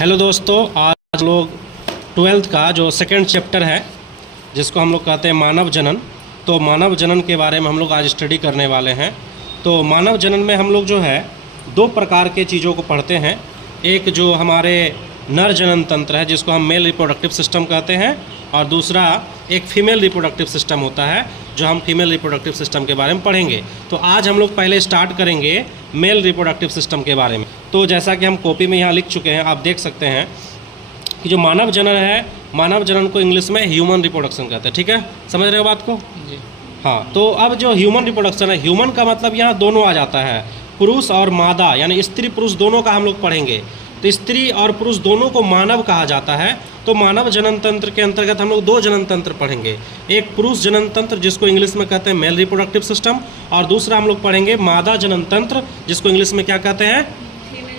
Hello दोस्तों, आज लोग 12th का जो सेकंड चैप्टर है जिसको हम लोग कहते हैं मानव जनन। तो मानव जनन के बारे में हम लोग आज स्टडी करने वाले हैं। तो मानव जनन में हम लोग जो है दो प्रकार के चीज़ों को पढ़ते हैं। एक जो हमारे नर जनन तंत्र है जिसको हम मेल रिप्रोडक्टिव सिस्टम कहते हैं, और दूसरा एक फीमेल रिप्रोडक्टिव सिस्टम होता है जो हम फीमेल रिप्रोडक्टिव सिस्टम के बारे में पढ़ेंगे। तो आज हम लोग पहले स्टार्ट करेंगे मेल रिप्रोडक्टिव सिस्टम के बारे में। तो जैसा कि हम कॉपी में यहाँ लिख चुके हैं, आप देख सकते हैं कि जो मानव जनन है, मानव जनन को इंग्लिश में ह्यूमन रिप्रोडक्शन कहते हैं। ठीक है, समझ रहे हो बात को जी? हाँ, तो अब जो ह्यूमन रिप्रोडक्शन है, ह्यूमन का मतलब यहाँ दोनों आ जाता है, पुरुष और मादा, यानी स्त्री पुरुष दोनों का हम लोग पढ़ेंगे। तो स्त्री और पुरुष दोनों को मानव कहा जाता है। तो मानव जनन तंत्र के अंतर्गत हम लोग दो जनन तंत्र पढ़ेंगे, एक पुरुष जनन तंत्र जिसको इंग्लिश में कहते हैं मेल रिप्रोडक्टिव सिस्टम, और दूसरा हम लोग पढ़ेंगे मादा जनन तंत्र जिसको इंग्लिश में क्या कहते हैं,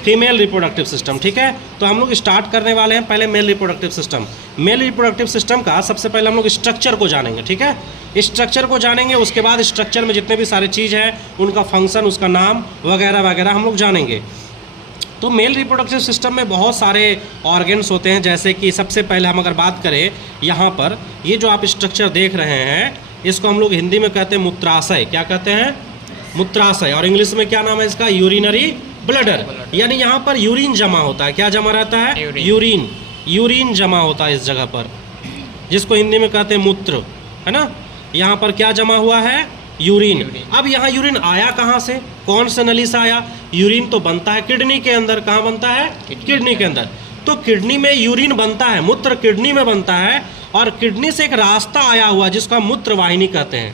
फीमेल रिप्रोडक्टिव सिस्टम। ठीक है, तो हम लोग स्टार्ट करने वाले हैं पहले male reproductive system. Male reproductive system का सबसे पहले हम लोग स्ट्रक्चर को जानेंगे। ठीक है, स्ट्रक्चर को जानेंगे, उसके बाद स्ट्रक्चर में जितने भी सारे चीज़ है उनका फंक्शन, उसका नाम वगैरह वगैरह हम लोग जानेंगे। तो मेल रिप्रोडक्टिव सिस्टम में बहुत सारे ऑर्गन्स होते हैं, जैसे कि सबसे पहले हम अगर बात करें यहाँ पर, ये जो आप स्ट्रक्चर देख रहे हैं इसको हम लोग हिंदी में कहते हैं मूत्राशय। क्या कहते हैं? मूत्राशय। और इंग्लिश में क्या नाम है इसका? Urinary bladder. यानी यहाँ पर यूरिन जमा होता है। क्या जमा रहता है? यूरिन जमा होता है इस जगह पर, जिसको हिंदी में कहते हैं मूत्र, है ना। यहाँ पर क्या जमा हुआ है? यूरिन। अब यहाँ यूरिन आया कहाँ से, कौन से नली से आया? यूरिन तो बनता है किडनी के अंदर। कहाँ बनता है? किडनी के अंदर। तो किडनी में यूरिन बनता है, मूत्र किडनी में बनता है, और किडनी से एक रास्ता आया हुआ जिसको हम मूत्र वाहिनी कहते हैं।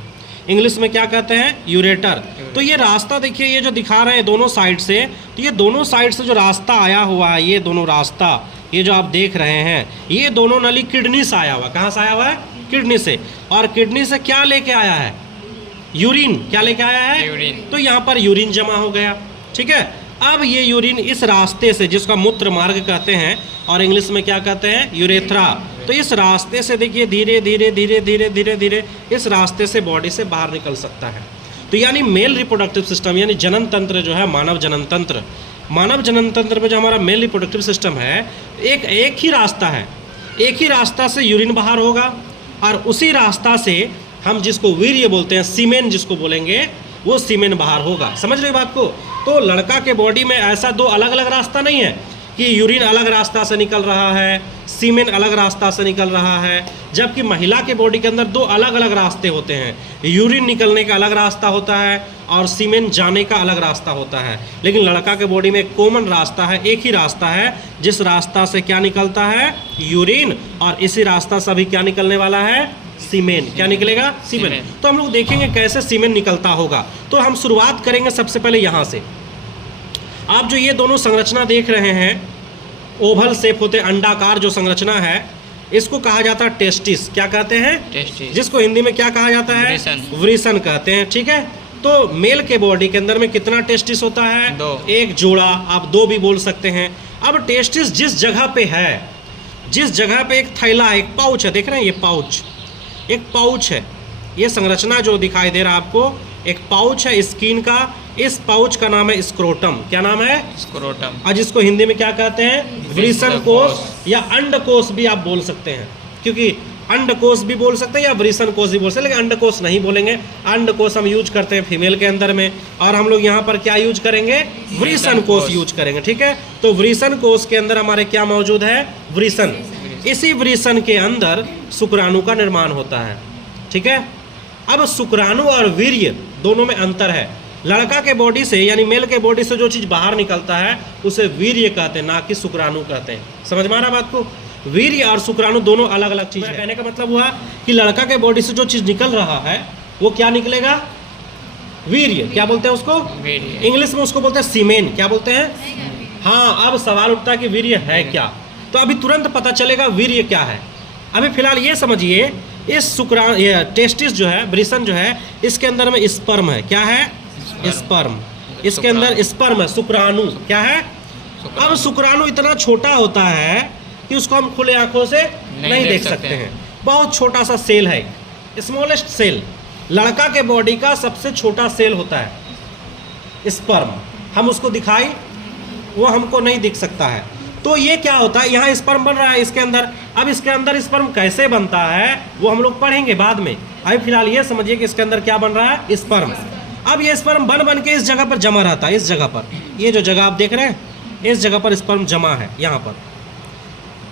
इंग्लिश में क्या कहते हैं? यूरेटर। तो ये रास्ता देखिए, ये जो दिखा रहे हैं दोनों साइड से, तो ये दोनों साइड से जो रास्ता आया हुआ है, ये दोनों रास्ता, ये जो आप देख रहे हैं, ये दोनों नली किडनी से आया हुआ। कहाँ से आया हुआ है? किडनी से। और किडनी से क्या लेके आया है? यूरिन। क्या लेके आया है? यूरिन। तो यहाँ पर यूरिन जमा हो गया। ठीक है, अब ये यूरिन इस रास्ते से, जिसका मूत्र मार्ग कहते हैं और इंग्लिश में क्या कहते हैं? यूरेथ्रा। तो इस रास्ते से देखिए धीरे धीरे धीरे धीरे धीरे धीरे इस रास्ते से बॉडी से बाहर निकल सकता है। तो यानी मेल रिप्रोडक्टिव सिस्टम यानी जनन तंत्र जो है, मानव जनन तंत्र, मानव जनन तंत्र में जो हमारा मेल रिप्रोडक्टिव सिस्टम है, एक ही रास्ता है। एक ही रास्ता से यूरिन बाहर होगा, और उसी रास्ता से हम जिसको वीर्य बोलते हैं, सीमेन जिसको बोलेंगे, वो सीमेन बाहर होगा। समझ रहे बात को? तो लड़का के बॉडी में ऐसा दो अलग अलग रास्ता नहीं है कि यूरिन अलग रास्ता से निकल रहा है, सीमेन अलग रास्ता से निकल रहा है, जबकि महिला के बॉडी के अंदर दो अलग अलग रास्ते होते हैं। यूरिन निकलने का अलग रास्ता होता है और सीमेन जाने का अलग रास्ता होता है। लेकिन लड़का के बॉडी में एक कॉमन रास्ता है, एक ही रास्ता है, जिस रास्ता से क्या निकलता है? यूरिन। और इसी रास्ता से अभी क्या निकलने वाला है? सीमेन। क्या निकलेगा? सीमेन। तो हम लोग देखेंगे कैसे सीमेन निकलता होगा। तो हम शुरुआत करेंगे सबसे पहले यहाँ से। आप जो ये दोनों संरचना देख रहे हैं, ओवल शेप होते, अंडाकार जो संरचना है, इसको कहा जाता है टेस्टिस। क्या कहते हैं? टेस्टिस। जिसको हिंदी में क्या कहा जाता है? वृषण कहते हैं। ठीक है, तो मेल के बॉडी के अंदर में कितना टेस्टिस होता है? दो। एक जोड़ा, आप दो भी बोल सकते हैं। अब टेस्टिस जिस जगह पे है, जिस जगह पे एक थैला, एक पाउच है, देख रहे हैं ये पाउच, एक पाउच है, ये संरचना जो दिखाई दे रहा है आपको, एक पाउच है स्किन का। इस पाउच का नाम है स्क्रोटम। क्या नाम है? स्क्रोटम। और जिसको हिंदी में क्या कहते हैं? वृषण कोश या अंडकोश भी आप बोल सकते हैं, क्योंकि अंडकोश भी बोल सकते हैं या वृषण कोश भी बोल सकते हैं, लेकिन अंडकोश नहीं बोलेंगे। अंडकोश हम यूज करते हैं फीमेल के अंदर में, और हम लोग यहाँ पर क्या यूज करेंगे? वृषण कोश यूज करेंगे। ठीक है, तो वृषण कोश के अंदर हमारे क्या मौजूद है? वृषण। इसी वृषण के अंदर शुक्राणु का निर्माण होता है। ठीक है, अब शुक्राणु और वीर्य दोनों में अंतर है। लड़का के बॉडी से यानी मेल के बॉडी से जो चीज़ बाहर निकलता है उसे वीर्य कहते हैं, ना कि शुक्राणु कहते हैं। समझ में आ रहा बात को? वीर्य और शुक्राणु दोनों अलग अलग चीज़ है। कहने का मतलब हुआ कि लड़का के बॉडी से जो चीज़ निकल रहा है वो क्या निकलेगा? वीर्य। क्या बोलते हैं उसको? इंग्लिश में उसको बोलते हैं सीमेन। क्या बोलते हैं? हाँ, अब सवाल उठता है कि वीर्य है क्या। तो अभी तुरंत पता चलेगा वीर्य क्या है। अभी फिलहाल ये समझिए, इस शुक्राणु टेस्टिस जो है, वृषण जो है, इसके अंदर में स्पर्म है। क्या है? स्पर्म। इसके अंदर स्पर्म है, शुक्राणु। क्या है? अब शुक्राणु इतना छोटा होता है कि उसको हम खुले आंखों से नहीं देख सकते हैं। बहुत छोटा सा सेल है, स्मॉलेस्ट सेल। लड़का के बॉडी का सबसे छोटा सेल होता है स्पर्म। हम उसको दिखाई, वो हमको नहीं दिख सकता है। तो ये क्या होता है, यहाँ स्पर्म बन रहा है इसके अंदर। अब इसके अंदर स्पर्म कैसे बनता है वो हम लोग पढ़ेंगे बाद में। अभी फिलहाल ये समझिए कि इसके अंदर क्या बन रहा है, स्पर्म। अब ये स्पर्म बन बन के इस जगह पर जमा रहता है, इस जगह पर, ये जो जगह आप देख रहे हैं इस जगह पर स्पर्म जमा है यहाँ पर।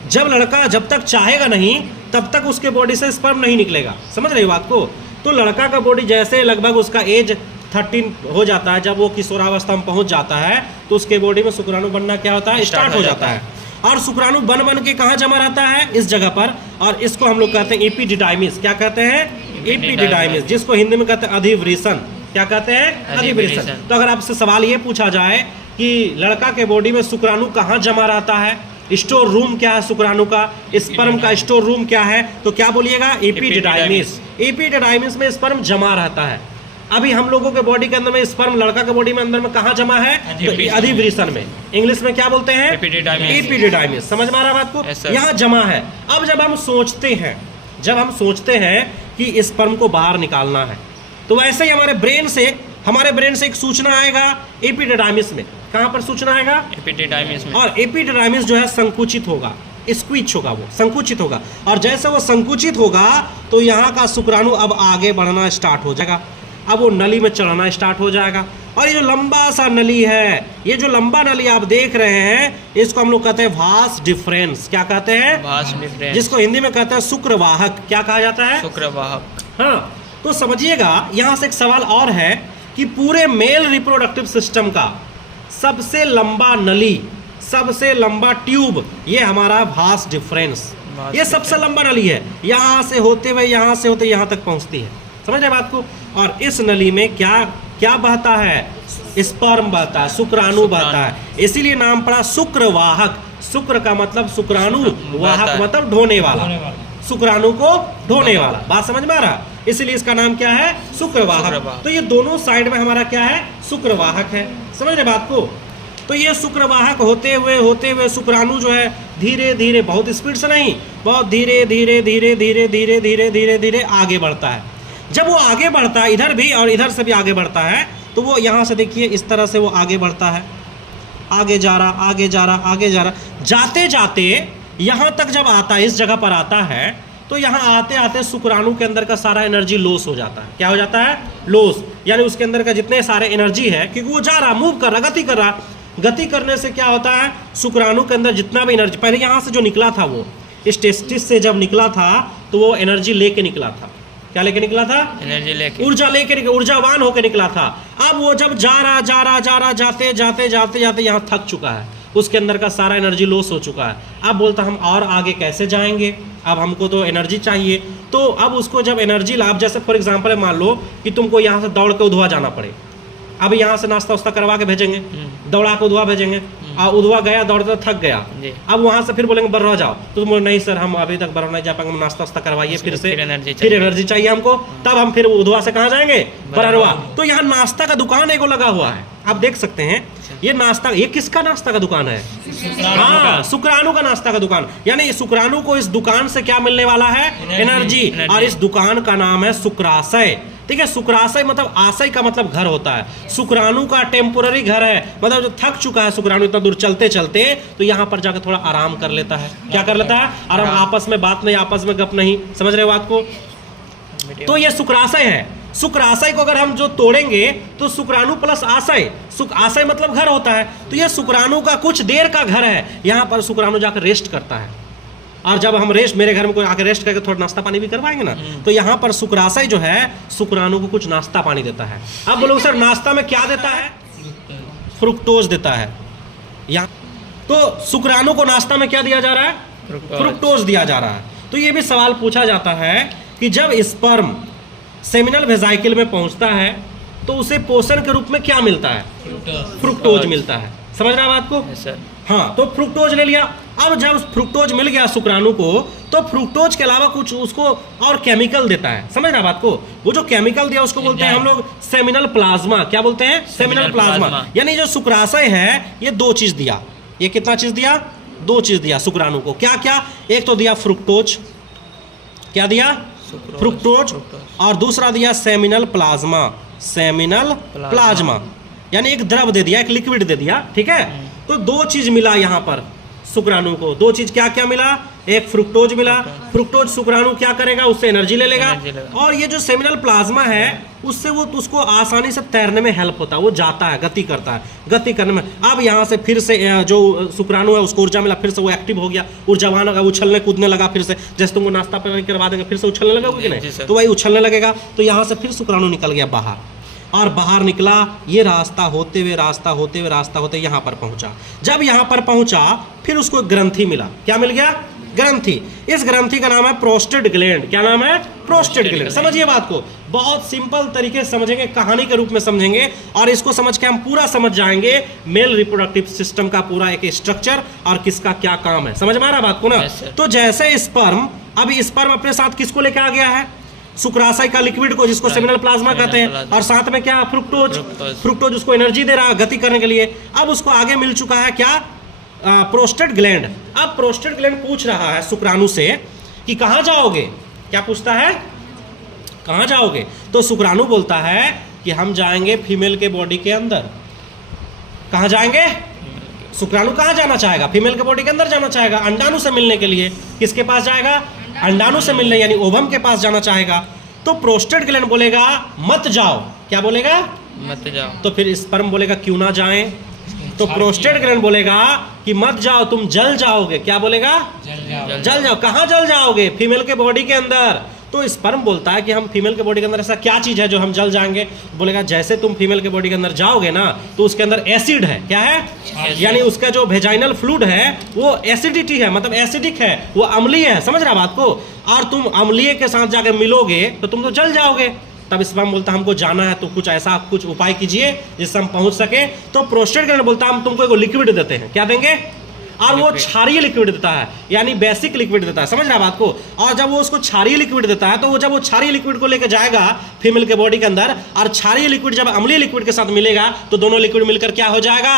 जब लड़का जब तक चाहेगा नहीं तब तक उसके बॉडी से स्पर्म नहीं निकलेगा, समझ रहे हो बात को। तो लड़का का बॉडी जैसे लगभग उसका एज 13 हो जाता है, जब वो किशोरावस्था में पहुंच जाता है तो उसके बॉडी में शुक्राणु बनना क्या होता है, स्टार्ट हो जाता है। और शुक्राणु बन बन के कहाँ जमा रहता है, इस जगह पर। और इसको हम लोग कहते हैं एपिडिडाइमिस। क्या कहते हैं, एपिडिडाइमिस, जिसको हिंदी में कहते हैं अधिवृषण। क्या कहते हैं, अधिवृषण। तो अगर आपसे सवाल ये पूछा जाए कि लड़का के बॉडी में शुक्राणु कहाँ जमा रहता है, स्टोर रूम क्या है शुक्राणु का, स्पर्म का स्टोर रूम क्या है, तो क्या बोलिएगा, एपिडिडाइमिस। एपिडिडाइमिस में स्पर्म जमा रहता है। अभी हम लोगों के बॉडी के अंदर में स्पर्म लड़का के बॉडी में अंदर में कहाँ जमा है, तो अधिवृषण में। इंग्लिश में क्या बोलते हैं, एपिडिडाइमिस। समझ में आ रहा बात को, यहाँ जमा है। अब जब हम सोचते हैं कि स्पर्म को बाहर निकालना है, तो वैसे ही हमारे ब्रेन से एक सूचना आएगा एपिडिडाइमिस में। कहाँ पर सूचना आएगा, एपिडिडाइमिस में। और एपिडिडाइमिस जो है संकुचित होगा, स्क्वीच होगा, वो संकुचित होगा। और जैसे वो संकुचित होगा तो यहाँ का शुक्राणु अब आगे बढ़ना स्टार्ट हो जाएगा, अब वो नली में चढ़ना स्टार्ट हो जाएगा। और ये जो लंबा सा नली है, ये जो लंबा नली आप देख रहे हैं, इसको हम लोग कहते हैं वास डिफरेंस। क्या कहते हैं, वास डिफरेंस, जिसको हिंदी में कहते हैं शुक्रवाहक। क्या कहा जाता है, शुक्रवाहक। हाँ, तो समझिएगा यहाँ से एक सवाल और है कि पूरे मेल रिप्रोडक्टिव सिस्टम का सबसे लंबा नली, सबसे लंबा ट्यूब, ये हमारा वास डिफरेंस, ये सबसे लंबा नली है। यहाँ से होते हुए यहाँ तक पहुँचती है, समझ रहे बात को। और इस नली में क्या क्या बहता है, स्पर्म बहता है, शुक्राणु बहता है, इसीलिए नाम पड़ा शुक्रवाहक। शुक्र का मतलब शुक्राणु, वाहक मतलब ढोने वाला, शुक्राणु को ढोने वाला। बात समझ में आ रहा, इसलिए इसका नाम क्या है, शुक्रवाहक। तो ये दोनों साइड में हमारा क्या है, शुक्रवाहक है, समझ रहे बात को। तो ये शुक्रवाहक होते हुए शुक्राणु जो है धीरे धीरे, बहुत स्पीड से नहीं, बहुत धीरे आगे बढ़ता है। जब वो आगे बढ़ता है, इधर भी और इधर से भी आगे बढ़ता है, तो वो यहाँ से देखिए इस तरह से वो आगे बढ़ता है, आगे जा रहा, जाते जाते यहाँ तक जब आता है, इस जगह पर आता है, तो यहाँ आते आते शुक्राणु के अंदर का सारा एनर्जी लॉस हो जाता है। क्या हो जाता है, लॉस, यानी उसके अंदर का जितने सारे एनर्जी है, क्योंकि वो जा रहा, मूव कर रहा, गति कर रहा। गति करने से क्या होता है, शुक्राणु के अंदर जितना भी एनर्जी, पहले यहाँ से जो निकला था, वो इस टेस्टिस से जब निकला था तो वो एनर्जी लेके निकला था। क्या लेके निकला था, एनर्जी लेके, ऊर्जा लेके, ऊर्जावान होकर निकला था। अब वो जब जा रहा, जाते यहाँ थक चुका है, उसके अंदर का सारा एनर्जी लॉस हो चुका है। अब बोलता हम और आगे कैसे जाएंगे, अब हमको तो एनर्जी चाहिए। तो अब उसको जब एनर्जी लाभ, जैसे फॉर एग्जांपल मान लो कि तुमको यहाँ से दौड़ के उधवा जाना पड़े, अब यहाँ से नाश्ता वास्ता करवा के भेजेंगे, दौड़ा के उधवा भेजेंगे, और उधवा गया, दौड़ते थक गया, अब वहाँ से फिर बोलेंगे बर्रवा जाओ, तो तुम नहीं सर हम अभी तक बर्रवा नहीं जा पाएंगे, नाश्ता वास्ता करवाइए, फिर एनर्जी चाहिए हमको, तब हम फिर उधवा से कहाँ जाएंगे, बर्रवा। तो यहाँ नाश्ता का दुकान एगो लगा हुआ है, आप देख सकते हैं। ये नाश्ता, ये किसका नाश्ता का दुकान है, हाँ, शुक्राणु का नाश्ता का दुकान। यानी शुक्राणु को इस दुकान से क्या मिलने वाला है, एनर्जी। और इस दुकान का नाम है शुक्राशय। ठीक है, शुक्राशय मतलब आशय का मतलब घर होता है, शुक्राणु का टेम्पोररी घर है, मतलब जो थक चुका है शुक्राणु इतना दूर चलते चलते, तो यहाँ पर जाकर थोड़ा आराम कर लेता है। क्या कर लेता है, आराम, आपस में बात नहीं, आपस में गप नहीं, समझ रहे हो बात को। तो ये शुक्राशय है। शुक्राशय को अगर हम जो तोड़ेंगे तो शुक्राणु प्लस आशय, आशय मतलब घर होता है, तो ये शुक्राणु का कुछ देर का घर है। यहाँ पर शुक्राणु जाकर रेस्ट करता है, और जब हम रेस्ट, मेरे घर में कोई आकर रेस्ट करके थोड़ा नाश्ता पानी भी करवाएंगे ना, तो यहाँ पर शुक्राशय जो है शुक्राणु को कुछ नाश्ता पानी देता है। अब बोलो सर नाश्ता में क्या देता है, फ्रुक्टोज देता है। यहाँ तो शुक्राणु को नाश्ता में क्या दिया जा रहा है, फ्रुक्टोज दिया जा रहा है। तो ये भी सवाल पूछा जाता है कि जब स्पर्म सेमिनल वेजाइकल में पहुंचता है तो उसे पोषण के रूप में क्या मिलता है, फ्रुक्टोज मिलता है। समझ रहा है बात को, हाँ। तो फ्रुक्टोज ले लिया। अब जब फ्रुक्टोज मिल गया शुक्राणु को, तो फ्रुक्टोज के अलावा कुछ उसको और केमिकल देता है। समझ रहा बात को, वो जो केमिकल दिया उसको बोलते हैं हम लोग सेमिनल प्लाज्मा। क्या बोलते हैं, सेमिनल प्लाज्मा। यानी जो शुक्राशय है ये दो चीज दिया। ये कितना चीज दिया, दो चीज दिया शुक्राणु को। क्या क्या, एक तो दिया फ्रुक्टोज, क्या दिया, फ्रुक्टोज, और दूसरा दिया सेमिनल प्लाज्मा, सेमिनल प्लाज्मा, यानी एक द्रव दे दिया, एक लिक्विड दे दिया। ठीक है, तो दो चीज मिला यहाँ पर, शुक्राणु को। दो चीज क्या क्या मिला, एक फ्रुक्टोज मिला, फ्रुक्टोज शुक्राणु क्या करेगा, उससे एनर्जी ले लेगा, और ये जो सेमिनल प्लाज्मा है उससे वो उसको आसानी से तैरने में हेल्प होता है, वो जाता है, गति करता है, गति करने में। अब यहाँ से फिर से जो शुक्राणु है उसको ऊर्जा मिला, फिर से वो एक्टिव हो गया, ऊर्जावान होगा, उछलने कूदने लगा, फिर से जैसे तुमको नाश्ता पानी करवा देंगे फिर से उछलने लगेगा कि नहीं, तो वही उछलने लगेगा। तो यहाँ से फिर शुक्राणु निकल गया बाहर, और बाहर निकला, ये रास्ता होते हुए यहाँ पर पहुंचा। जब यहाँ पर पहुंचा फिर उसको ग्रंथि मिला, क्या मिल गया, ग्रंथि। इस ग्रंथि का नाम है प्रोस्टेट ग्लैंड। क्या नाम है, प्रोस्टेट ग्लैंड। समझिए बात को, बहुत सिंपल तरीके से समझेंगे, कहानी के रूप में समझेंगे, और इसको समझ के हम पूरा समझ जाएंगे मेल रिप्रोडक्टिव सिस्टम का पूरा एक स्ट्रक्चर और किसका क्या काम है। समझ में आ रहा बात को ना। तो जैसे स्पर्म, अभी स्पर्म अपने साथ किसको लेकर आ गया है, शुक्राशय का लिक्विड को, जिसको सेमिनल प्लाज्मा कहते हैं, और साथ में क्या, फ्रुक्टोज। फ्रुक्टोज उसको एनर्जी दे रहा है गति करने के लिए। अब उसको आगे मिल चुका है क्या, प्रोस्टेट ग्लैंड। अब प्रोस्टेट ग्लैंड पूछ रहा है शुक्राणु से कि कहाँ जाओगे, क्या पूछता है, कहाँ जाओगे। तो शुक्राणु बोलता है कि हम जाएंगे फीमेल के बॉडी के अंदर। कहाँ जाएंगे, शुक्राणु कहाँ जाना चाहेगा, फीमेल के बॉडी के अंदर जाना चाहेगा, अंडाणु से मिलने के लिए। किसके पास जाएगा, अंडाणु से मिलने, यानी ओवम के पास जाना चाहेगा। तो प्रोस्टेट ग्लैंड बोलेगा मत जाओ। क्या बोलेगा, मत जाओ। तो फिर स्पर्म बोलेगा क्यों ना जाएं। तो प्रोस्टेट ग्लैंड बोलेगा कि मत जाओ, तुम जल जाओगे। क्या बोलेगा, जल जाओ। कहाँ जल जाओगे, फीमेल के बॉडी के अंदर। तो स्पर्म बोलता है कि हम फीमेल के बॉडी के अंदर ऐसा क्या चीज है जो हम जल जाएंगे। बोलेगा जैसे तुम फीमेल के बॉडी के अंदर जाओगे ना तो उसके अंदर एसिड है। क्या है, यानी उसका जो वेजाइनल फ्लूइड है वो एसिडिटी है, मतलब एसिडिक है, वो अम्लीय है। समझ रहा बात को। और तुम अम्लीय के साथ जाकर मिलोगे तो तुम तो जल जाओगे। तब स्पर्म बोलता हमको जाना है, तो कुछ ऐसा कुछ उपाय कीजिए जिससे हम पहुंच सके। तो प्रोस्टेट ग्लैंड बोलता हम तुमको एक लिक्विड देते हैं। क्या देंगे, और वो क्षारीय लिक्विड देता है, यानी बेसिक लिक्विड देता है। समझ रहा बात को। और जब वो उसको क्षारीय लिक्विड देता है तो वो जब वो क्षारीय लिक्विड को लेकर जाएगा फीमेल के बॉडी के अंदर, और क्षारीय लिक्विड जब अम्लीय लिक्विड के साथ मिलेगा तो दोनों लिक्विड मिलकर क्या हो जाएगा,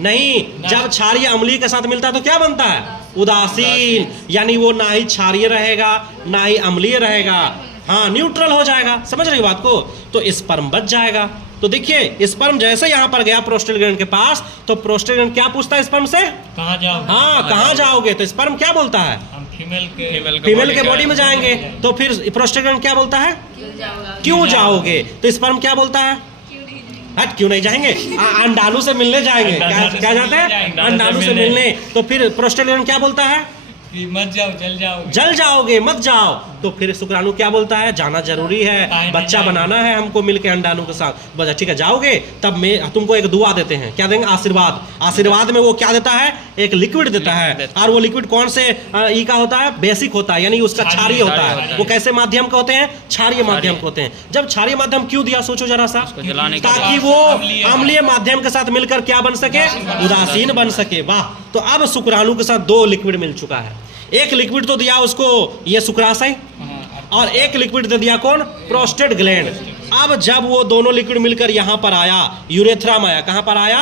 नहीं, जब क्षारीय अम्लीय के साथ मिलता है तो क्या बनता है, उदासीन। यानी वो ना ही क्षारीय रहेगा ना ही अम्लीय रहेगा, हाँ, न्यूट्रल हो जाएगा। समझ रही बात को। तो स्पर्म बच जाएगा। तो देखिए स्पर्म जैसे यहाँ पर गया प्रोस्टेट ग्लैंड के पास, तो प्रोस्टेट ग्लैंड क्या पूछता है स्पर्म से, कहाँ जाओगे, हाँ कहाँ जाओगे। तो स्पर्म क्या बोलता है, हम फीमेल के बॉडी में जाएंगे। तो फिर प्रोस्टेट ग्लैंड क्या बोलता है, क्यों जाओगे। तो स्पर्म क्या बोलता है, हट क्यों नहीं जाएंगे, अंडाणु से मिलने जाएंगे। क्या जाते हैं, अंडाणु से मिलने। तो फिर प्रोस्टेट ग्लैंड क्या बोलता है, मत जाओ, जल जाओगे, मत जाओ। तो फिर शुक्राणु क्या बोलता है, जाना जरूरी है, बच्चा बनाना है हमको मिलके अंडाणु के साथ। बच्चा ठीक है जाओगे, तब मैं तुमको एक दुआ देते हैं। क्या देंगे, आशीर्वाद। आशीर्वाद में वो क्या देता है, एक लिक्विड देता है। और वो लिक्विड कौन से ई का होता है, बेसिक होता है, यानी उसका क्षारीय होता है। वो कैसे माध्यम का होते हैं, क्षारीय माध्यम के होते हैं। जब क्षारीय माध्यम क्यों दिया, सोचो जरा सा, ताकि वो अम्लीय माध्यम के साथ मिलकर क्या बन सके, उदासीन बन सके। वाह। तो अब शुक्राणु के साथ दो लिक्विड मिल चुका है। एक लिक्विड तो दिया उसको ये शुक्राशय, और एक लिक्विड दे दिया कौन, प्रोस्टेट ग्लैंड। अब जब वो दोनों लिक्विड मिलकर यहाँ पर आया, यूरेथ्रा में आया। कहाँ पर आया,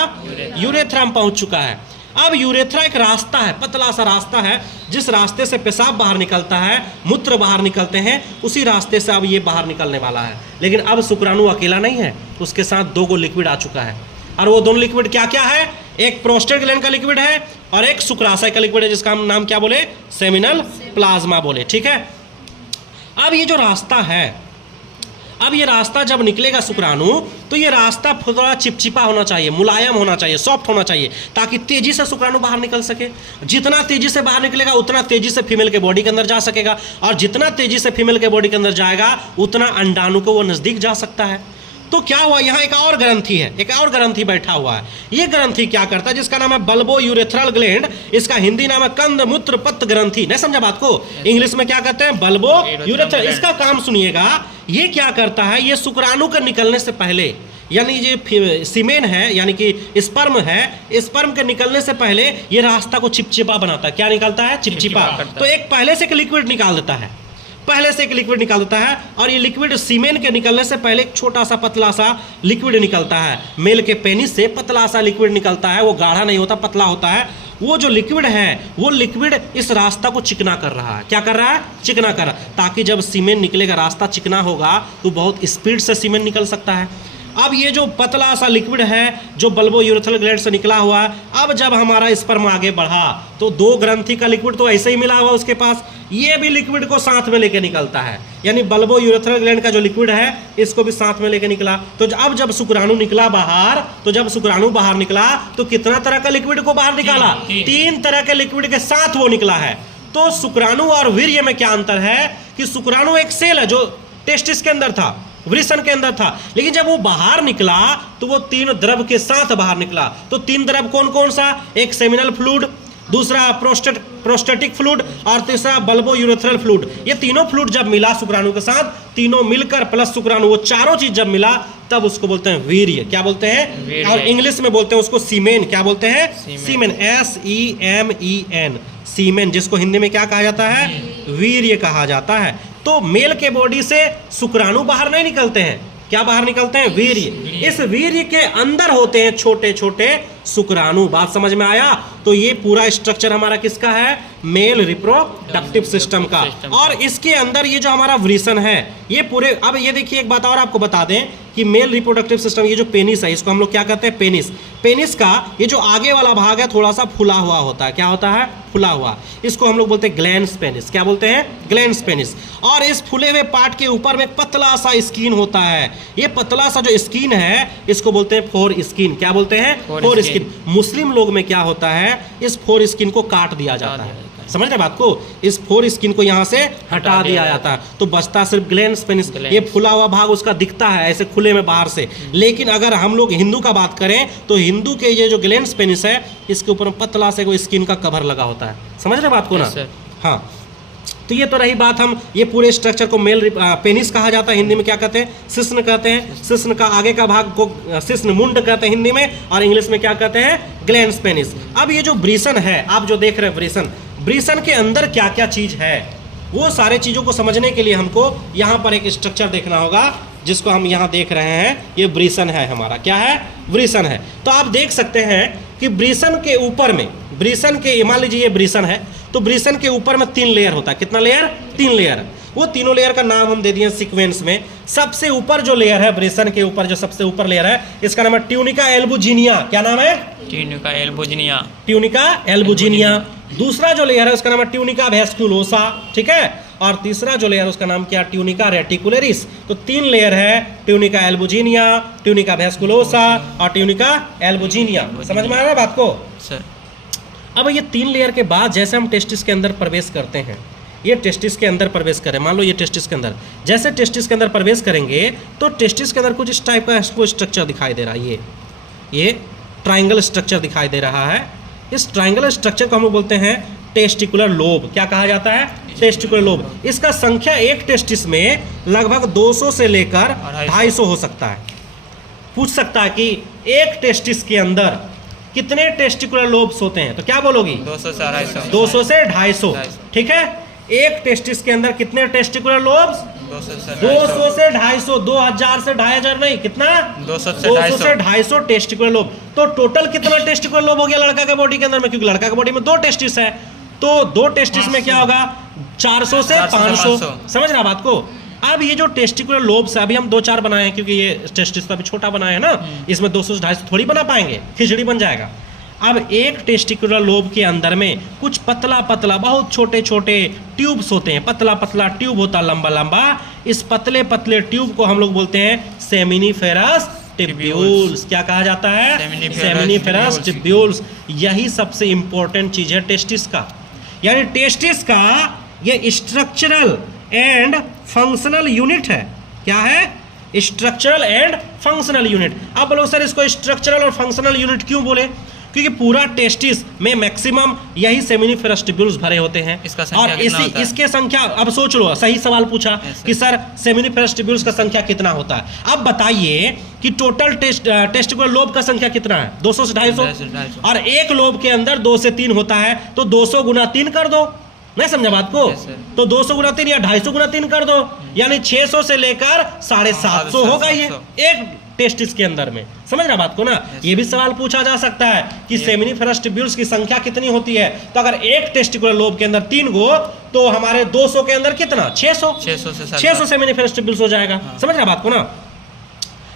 यूरेथ्रा में पहुंच चुका है। अब यूरेथ्रा एक रास्ता है, पतला सा रास्ता है, जिस रास्ते से पेशाब बाहर निकलता है, मूत्र बाहर निकलते हैं, उसी रास्ते से अब ये बाहर निकलने वाला है। लेकिन अब शुक्राणु अकेला नहीं है, उसके साथ दो लिक्विड आ चुका है। और वो दोनों लिक्विड क्या क्या है, एक प्रोस्टेट ग्लैंड का लिक्विड है और एक शुक्राशय का लिक्विड है, जिसका हम नाम क्या बोले, सेमिनल प्लाज्मा बोले। ठीक है। अब ये जो रास्ता है, अब ये रास्ता जब निकलेगा शुक्राणु, तो ये रास्ता थोड़ा चिपचिपा होना चाहिए, मुलायम होना चाहिए, सॉफ्ट होना चाहिए, ताकि तेजी से शुक्राणु बाहर निकल सके। जितना तेजी से बाहर निकलेगा उतना तेजी से फीमेल के बॉडी के अंदर जा सकेगा, और जितना तेजी से फीमेल के बॉडी के अंदर जाएगा उतना अंडाणु को वो नजदीक जा सकता है। तो क्या हुआ, यहाँ एक और ग्रंथि है, एक और ग्रंथि बैठा हुआ है। ये ग्रंथि क्या करता है, जिसका नाम है बल्बो यूरेथ्रल ग्लैंड। इसका हिंदी नाम है कंद मूत्र पत्र ग्रंथि। नहीं समझा बात को, इंग्लिश में क्या कहते हैं, बल्बो यूरेथ्रल। इसका काम सुनिएगा, ये क्या करता है, ये शुक्राणु के निकलने से पहले, यानी ये सीमेन है, यानी कि स्पर्म है, स्पर्म के निकलने से पहले ये रास्ता को चिपचिपा बनाता है। क्या निकलता है, चिपचिपा। तो एक पहले से एक लिक्विड निकाल देता है, पहले से एक लिक्विड निकाल देता है। और ये लिक्विड सीमेन के निकलने से पहले एक छोटा सा पतला सा लिक्विड निकलता है। मेल के पेनिस से पतला सा लिक्विड निकलता है, वो गाढ़ा नहीं होता, पतला होता है। वो जो लिक्विड है, वो लिक्विड इस रास्ता को चिकना कर रहा है। क्या कर रहा है, चिकना कर रहा है, ताकि जब सीमेन निकलेगा, रास्ता चिकना होगा तो बहुत स्पीड से सीमेन निकल सकता है। अब ये जो पतला सा लिक्विड है जो बल्बो यूरेथ्रल ग्लैंड से निकला हुआ है, अब जब हमारा स्पर्म आगे बढ़ा तो 2 ग्रंथि का लिक्विड तो ऐसे ही मिला हुआ उसके पास, ये भी लिक्विड को साथ में लेके निकलता है, यानी बल्बो यूरेथ्रल ग्लैंड का जो लिक्विड है इसको भी साथ में लेके निकला। तो अब जब शुक्राणु निकला बाहर, तो जब शुक्राणु बाहर निकला तो कितना तरह का लिक्विड को बाहर निकाला? 3 तरह के लिक्विड के साथ वो निकला है। तो शुक्राणु और वीर्य में क्या अंतर है कि शुक्राणु एक सेल है जो टेस्टिस के अंदर था, वृषण के अंदर था, लेकिन जब वो बाहर निकला तो वो 3 द्रव के साथ बाहर निकला। तो 3 द्रव कौन कौन सा? एक सेमिनल फ्लूइड, दूसरा प्रोस्टेटिक फ्लूइड और तीसरा बल्बो यूरेथ्रल फ्लूइड। ये तीनों फ्लूइड जब मिला शुक्राणु के साथ, तीनों मिलकर प्लस शुक्राणु, वो चारों चीज जब मिला तब उसको बोलते हैं वीर्य। क्या बोलते हैं? और इंग्लिश में बोलते हैं उसको सीमेन। क्या बोलते हैं? सीमेन, SEMEN, सीमेन, जिसको हिंदी में क्या कहा जाता है? वीर्य कहा जाता है। तो मेल के बॉडी से शुक्राणु बाहर नहीं निकलते हैं, क्या बाहर निकलते हैं? वीर्य। इस वीर्य के अंदर होते हैं छोटे छोटे शुक्राणु। बात समझ में आया? तो ये पूरा स्ट्रक्चर हमारा किसका है? मेल रिप्रोडक्टिव सिस्टम का। और इसके अंदर ये जो हमारा वृषण है ये पूरे, अब ये देखिए एक बात और आपको बता दें कि मेल रिप्रोडक्टिव सिस्टम, ये जो पेनिस है इसको हम लोग क्या कहते हैं? पेनिस। पेनिस का ये जो आगे वाला भाग है थोड़ा सा फुला हुआ होता है। क्या होता है? फुला हुआ। इसको हम लोग बोलते हैं ग्लैंड्स पेनिस। क्या बोलते हैं? Glands penis. और इस फुले हुए पार्ट के ऊपर में पतला सा स्किन होता है। ये पतला सा जो स्किन है इसको बोलते हैं फोर स्किन। क्या बोलते हैं? Four skin. मुस्लिम लोग में क्या होता है? इस फोर स्किन को काट दिया जाता है। समझ रहे बात को? इस फोर स्किन को यहाँ से हटा दिया जाता है तो बचता सिर्फ ग्लैंड्स पेनिस। ये फुला हुआ भाग उसका दिखता है ऐसे खुले में बाहर से। लेकिन अगर हम लोग हिंदू का बात करें तो हिंदू के ये जो ग्लैंड्स पेनिस है इसके ऊपर पतला से कोई स्किन का कवर लगा होता है। समझ रहे बात को ना? हाँ, तो ये तो रही बात। हम ये पूरे स्ट्रक्चर को मेल पेनिस कहा जाता है। हिंदी में क्या कहते हैं? शिश्न कहते हैं। शिश्न का आगे का भाग को शिश्न मुंड कहते हैं हिंदी में, और इंग्लिश में क्या कहते हैं? Glands penis. अब ये जो वृषण है, आप जो देख रहे हैं वृषण, वृषण के अंदर क्या क्या चीज है वो सारे चीजों को समझने के लिए हमको यहाँ पर एक स्ट्रक्चर देखना होगा जिसको हम यहाँ देख रहे हैं। ये वृषण है हमारा। क्या है? वृषण है। तो आप देख सकते हैं कि वृषण के ऊपर में, वृषण के, मान लीजिए ये वृषण है तो वृषण के ऊपर में 3 लेयर होता है। कितना लेयर? 3 लेयर। वो तीनों लेयर का नाम हम दे दिए सीक्वेंस में। सबसे ऊपर जो लेयर है वृषण के ऊपर, जो सबसे ऊपर लेयर है इसका नाम है ट्यूनिका एल्बुजिनिया। क्या नाम है? Tunica albuginea. Tunica albuginea. दूसरा जो लेयर है उसका नाम है ट्यूनिका वेस्कुलोसा। ठीक है? और तीसरा जो लेयर उसका नाम क्या? Tunica reticularis. तो 3 लेयर है, ट्यूनिका एल्बुजिनिया, ट्यूनिका वेस्कुलोसा और ट्यूनिका एल्बुजिनिया। समझ में आ रहा है बात को? सर अब ये 3 लेयर के बाद जैसे हम टेस्टिस के अंदर प्रवेश करते हैं, ये टेस्टिस के अंदर प्रवेश करें, मान लो ये टेस्टिस के अंदर, जैसे टेस्टिस के अंदर प्रवेश करेंगे तो टेस्टिस के अंदर कुछ इस टाइप का इसको स्ट्रक्चर दिखाई दे रहा है। ये ट्राइंगल स्ट्रक्चर दिखाई दे रहा है। इस ट्राइंगल स्ट्रक्चर को हम लोग बोलते हैं टेस्टिकुलर लोब। क्या कहा जाता है? Testicular lobe. इसका संख्या एक टेस्टिस में लगभग 200 से लेकर 250 हो सकता है। पूछ सकता है कि एक टेस्टिस के अंदर कितने टेस्टिकुलर लोब्स होते हैं, तो क्या बोलोगी? 200 से 250। 200 से 250। ठीक है? एक टेस्टिस के अंदर कितने टेस्टिकुलर लोब्स? 200 से 250। 2000 से 2500 नहीं, कितना? 200 से 250 टेस्टिकुलर लोब। तो टोटल कितना टेस्टिकुलर लोब हो गया लड़का के बॉडी के अंदर में? क्योंकि लड़का के बॉडी में 2 टेस्टिस है तो 2 टेस्टिस में क्या होगा? 400 से 500। समझ रहा बात को? अब ये जो टेस्टिकुलर लोब्स है, अभी हम 2-4 बनाए हैं क्योंकि ये टेस्टिस तो अभी छोटा बनाया है ना, इसमें 200 से 250 थोड़ी बना पाएंगे, खिचड़ी बन जाएगा। अब एक टेस्टिकुलर लोब के अंदर में कुछ पतला पतला बहुत छोटे छोटे ट्यूब्स होते हैं। पतला पतला ट्यूब होता है, लंबा लंबा। इस पतले पतले ट्यूब को हम लोग बोलते हैं सेमिनिफेरस टिब्यूल्स। क्या कहा जाता है? Seminiferous tubules. यही सबसे इंपॉर्टेंट चीज है टेस्टिस का। यानी टेस्टिस का ये स्ट्रक्चरल एंड फंक्शनल यूनिट है। क्या है? Structural and functional unit. अब बोलो सर इसको स्ट्रक्चरल और फंक्शनल यूनिट क्यों बोले? क्योंकि पूरा टेस्टिस में मैक्सिमम यही सेमिनिफेरस टिब्यूल्स भरे होते हैं। और इसके संख्या, अब सोच लो, सही सवाल पूछा कि सर सेमिनिफेरस टिब्यूल्स का संख्या कितना होता है। अब बताइए कि टोटल टेस्टिकुलर लोब का संख्या कितना है? 200 से 250। और एक लोब के अंदर 2 से 3 होता है तो 200 गुना 3 कर दो। नहीं समझा बात को? तो 200 गुना 3 या 250 गुना 3 कर दो, यानी 600 से लेकर 750 होगा ये एक टेस्टिस के अंदर में। समझ रहा बात को ना? ये भी सवाल पूछा जा सकता है कि सेमिनिफेरस टिब्यूल्स की संख्या कितनी होती है। तो अगर एक टेस्टिकुलर लोब के अंदर 3 गो तो हमारे 200 के अंदर कितना? 600 सेमिनिफेरस टिब्यूल्स हो जाएगा। समझ रहा बात को ना?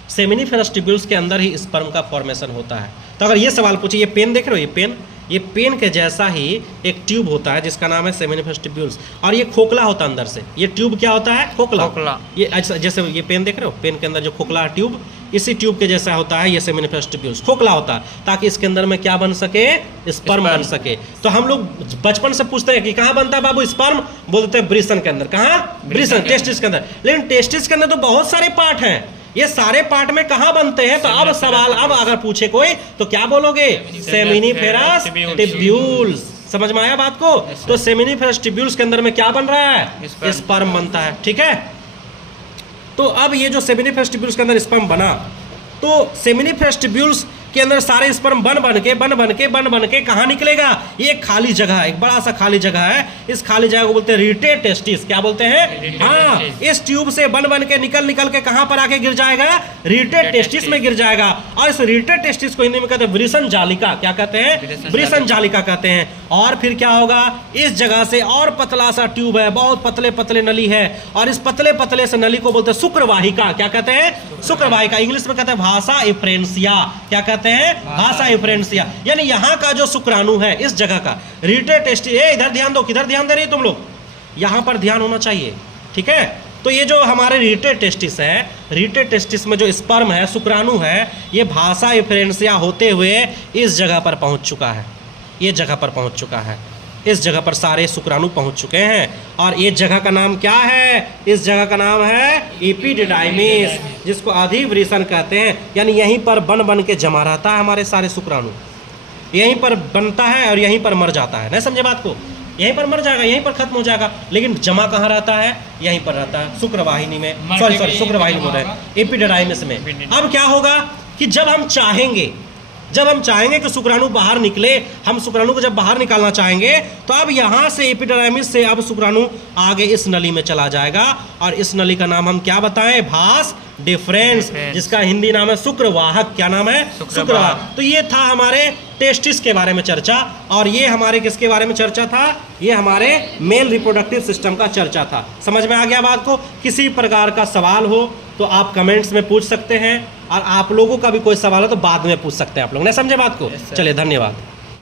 सेमिनिफेरस ट्यूब्यूल्स के अंदर ही स्पर्म का फॉर्मेशन होता है। तो अगर ये सवाल पूछे, ये पेन देख रहे हो, ये पेन के जैसा ही एक ट्यूब होता है जिसका नाम है सेमिनिफेरस ट्यूब्यूल्स, और ये खोखला होता है अंदर से। ये ट्यूब क्या होता है? खोखला। ये जैसे ये पेन देख रहे हो, पेन के अंदर जो खोखला है ट्यूब, इसी ट्यूब के जैसा होता है ये सेमिनिफेरस ट्यूब्यूल्स, खोखला होता है, ताकि इसके अंदर में क्या बन सके? स्पर्म बन सके। तो हम लोग बचपन से पूछते हैं कि कहाँ बनता है बाबू स्पर्म? बोलते हैं ब्रिसन के अंदर। कहाँ? ब्रिसन, टेस्टिस के अंदर। लेकिन टेस्टिस के अंदर तो बहुत सारे पार्ट हैं, ये सारे पार्ट में कहाँ बनते हैं? तो अब सवाल, अब अगर पूछे कोई तो क्या बोलोगे? Seminiferous tubules. समझ में आया बात को? तो सेमिनिफेरस ट्यूब्यूल्स के अंदर में क्या बन रहा है? स्पर्म बनता है। ठीक है, तो अब ये जो सेमिनिफेरस ट्यूब्यूल्स के अंदर स्पर्म बना, तो सेमिनिफेरस ट्यूब्यूल्स के अंदर सारे स्पर्म बन बन के कहाँ निकलेगा? ये एक खाली जगह है, एक बड़ा सा खाली जगह है। इस खाली जगह को बोलते हैं रीटे टेस्टिस। क्या बोलते हैं? हाँ, इस ट्यूब से बन के निकल के कहाँ पर आके गिर जाएगा? रीटे टेस्टिस में गिर जाएगा। और इस रीटे टेस्टिस को हिंदी में कहते हैं वृषण जालिका। क्या कहते हैं? वृषण जालिका कहते हैं। और फिर क्या होगा? इस जगह से और पतला सा ट्यूब है, बहुत पतले नली है, और इस पतले से नली को बोलते हैं शुक्रवाहिका। क्या कहते हैं? शुक्रवाहिका। इंग्लिश में कहते हैं भाषा इफ्रेंसिया। क्या कहते हैं? भाषा इफ्रेंसिया। यानी यहाँ का जो शुक्राणु है, इस जगह का रीटे टेस्टिस। इधर ध्यान दो, किधर ध्यान दे रही है तुम लोग? यहाँ पर ध्यान होना चाहिए। ठीक है, तो ये जो हमारे रीटे टेस्टिस है, रीटे टेस्टिस में जो स्पर्म है, शुक्राणु है, ये भाषा इफ्रेंसिया होते हुए इस जगह पर पहुँच चुका है। ये जगह पर पहुँच चुका है, इस जगह पर सारे शुक्राणु पहुंच चुके हैं। और ये जगह का नाम क्या है? इस जगह का नाम है एपिडिडाइमिस, जिसको अधिवृषण कहते हैं। यानी यहीं पर बन के जमा रहता है हमारे सारे शुक्राणु, यहीं पर बनता है और यहीं पर मर जाता है। नहीं समझे बात को? यहीं पर मर जाएगा, यहीं पर खत्म हो जाएगा, लेकिन जमा कहाँ रहता है? यहीं पर रहता है, शुक्रवाहिनी में। सॉरी शुक्रवाहिनी बोल रहे हैं, एपिडिडाइमिस में। अब क्या होगा कि जब हम चाहेंगे कि शुक्राणु बाहर निकले, हम शुक्राणु को जब बाहर निकालना चाहेंगे, तो अब यहाँ से एपिडिडाइमिस से अब शुक्राणु आगे इस नली में चला जाएगा, और इस नली का नाम हम क्या बताएं? भास डिफरेंस, जिसका हिंदी नाम है शुक्रवाहक। क्या नाम है? शुक्रवाहक। तो ये था हमारे टेस्टिस के बारे में चर्चा, और ये हमारे किसके बारे में चर्चा था? ये हमारे मेल रिप्रोडक्टिव सिस्टम का चर्चा था। समझ में आ गया बात को? किसी प्रकार का सवाल हो तो आप कमेंट्स में पूछ सकते हैं, और आप लोगों का भी कोई सवाल हो तो बाद में पूछ सकते हैं आप लोग। नहीं समझे बात को? चलिए, धन्यवाद।